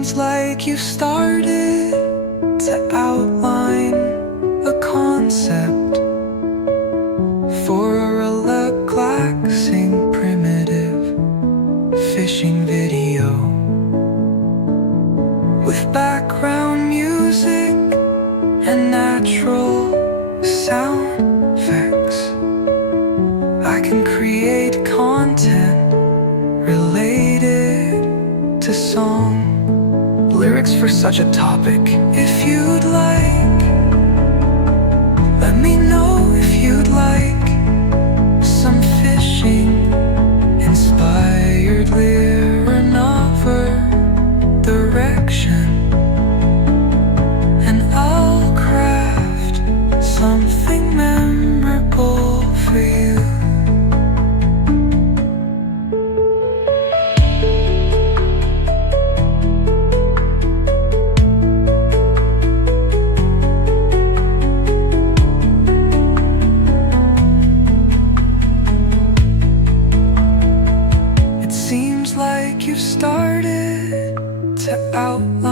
seems like you started to outline a concept for a relaxing primitive fishing video with background music and natural sound effects. I can create content related to song lyrics for such a topic. If you'd like, let me know if you'd like some fishing inspired lyric or another direction, and I'll craft something memorable for you. Seems like you've started to outline